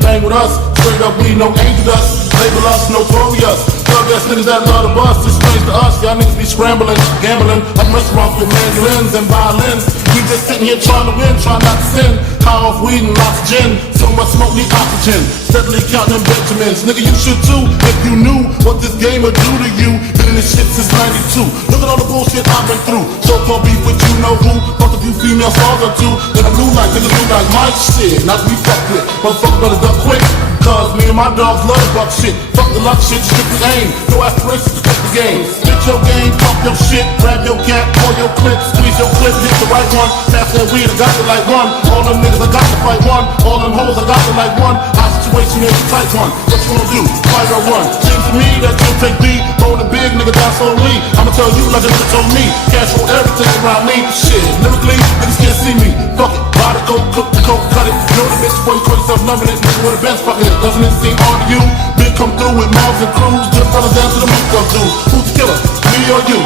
Bang with us, straight up we no angel dust. Label us notorious, thug ass niggas that love the bus. It's strange to us, y'all niggas be scrambling, gambling up restaurants with mandolins and violins. We just sitting here trying to win, trying not to sin. High off weed and lots of gin, so much smoke need oxygen. Steadily counting them Benjamins, nigga you should too. If you knew what this game would do to you. Been in this shit since '92. Look at all the bullshit I've been through. So-called beef with you know who. Fuck a few female stars or two. Then I blew like niggas do like my shit. Not to be fucked with, motherfuckers better duck quick. Cause me and my dogs love the buck shit. Fuck the luck shit, strictly aim. No aspirations to take the game. Spit your game, pump your shit, grab your cat, pull your clip, squeeze your clip, hit the right one. Pass that weed, I got it like one. All them niggas, I got to fight one. All them hoes, I got it like one. Our situation is a tight one. What you gonna do? Fight or run? Seems to me that you take B, roll the big nigga down slowly. I'ma tell you like a nigga told me. Cash roll everything around me. Shit, lyrically, niggas can't see me. Fuck it, buy the coke, cook the coke, cut it. Know the bitch, boy, you call yourself numbing it. Nigga with a bench, fucking it. Doesn't it seem odd to you? Big come through with mobs and crews. Good brothers down to the moon come through. Who's the killer? Me or you?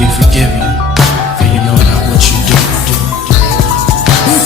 We forgive you, for you know not what you do.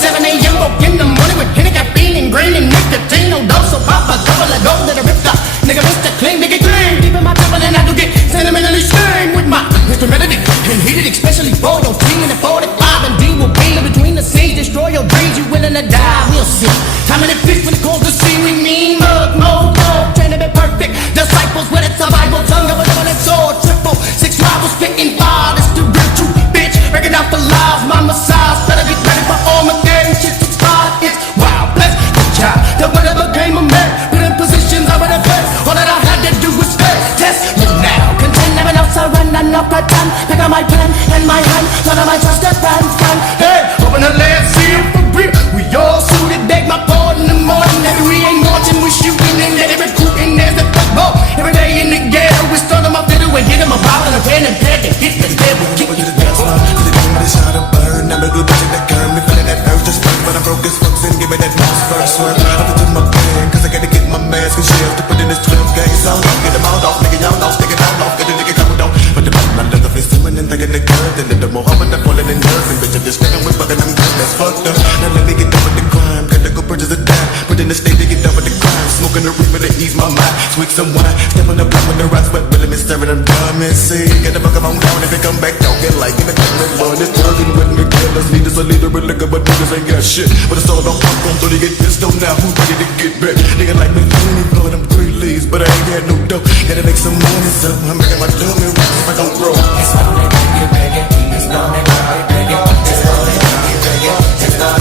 7 a.m. woke in the morning with Henny, caffeine and green and nicotine. No dose, so pop a couple of gold that I ripped up. Nigga, Mr. Clean, nigga clean. Deep in my temple and I do get sentimentally stained with my Mr. Melody. And heated especially for your team and the 45 and D will be in between the scenes. Destroy your dreams, you willing to die, we'll see. Time in the fix when it calls to see we mean mug, mode, trying to be perfect. Disciples with a survival tongue of a double-edged sword. Triple, 6 rivals spitting fire. This the real true bitch. Breaking out for lies, my massage. Better get ready for Armageddon. Shit to start, it's wild, bless the child. That whatever came of man, put in positions I would have been. All that I had to do was stay. Test me now. Contend, never else I run, and up a time. Pick up my pen and my hand. None of my trusted friends. Hey, open the land, see it for real. We all suited, beg my pardon in the morning. Every we ain't marching, we shooting and let it recruiting. There's the football. Every day in the ghetto, we start them up fiddle and hit them about in a pen and pad to hit the devil. Kick to the dance floor, to the game, this shot of burn. I'm a good bitch in the curve, me feeling that urge to spurt. But I'm broke as fuck, and give me that mouse first swerve. Up into my bed, cause I gotta get my mask and shit to put in this 12 gang sound off. Get them out off, nigga, y'all off, stick it out off, get the nigga coming down. But the bottom, I love the face, and thinking the girl, then the more I'm falling in love. And bitch, I'm just nigga with fucking them girls, that's fucked up. Now let me get done with the crime, gotta go purchase a dime. Put in the state to get done with the crime. Smoking the reaper to ease my mind. Swig some wine, step on the block with the rocks, but really me staring them dumb and see. Get the fuck on down if they come back, don't get like in the government. Boy, this thuggin' with me, killers need us a leader with liquor, but niggas ain't got shit. But it's all about popcorn, so they get pissed on now. Who's ready to get back? Nigga like me, ain't blowing them 3 leaves, but I ain't got no dough. Gotta make some money, so I'm making my dummy rocks if I don't grow. It's gonna big it, it's gonna big it, it's gonna big it, it's gonna big it, it's gonna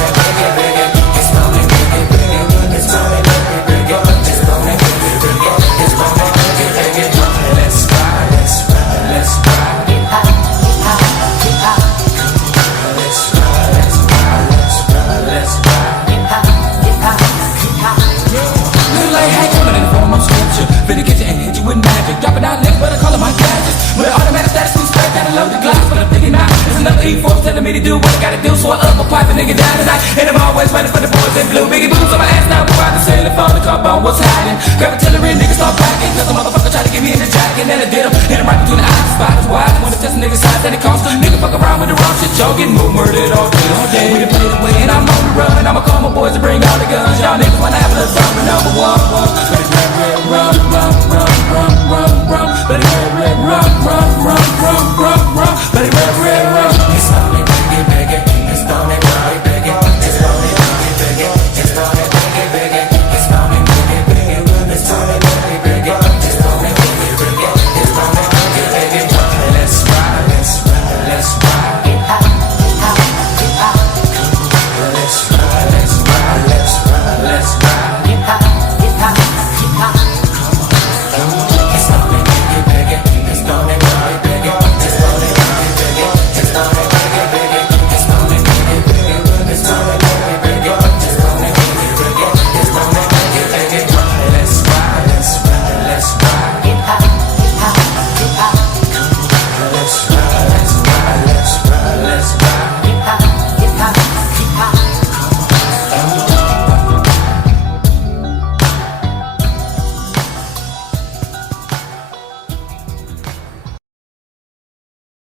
big it, it's gonna big it, it's gonna big it, it's gonna big it. Let's ride, let's ride, let's ride. Let's ride, let's ride, let's ride, let's ride. Little like hey, coming in the form of scripture. Finna get you and hit you with magic. Dropping out links, but I call it my gadgets. With an automatic status, we straight down and load the glass. But I'm thinking now, there's another E4 telling me to do what I gotta do. So I up my pipe and nigga down tonight. And I'm always waiting for the boys in blue. Biggie boots on my ass now, before I can sail the phone to call on what's happening. Grab artillery, niggas start packing. Cause the motherfucker tried to get me in the jacket. And I did him, hit him right between the eyes. Spots wide, wanna test a nigga's size, and it cost a nigga fuck around with the wrong shit. Y'all getting more murdered all day.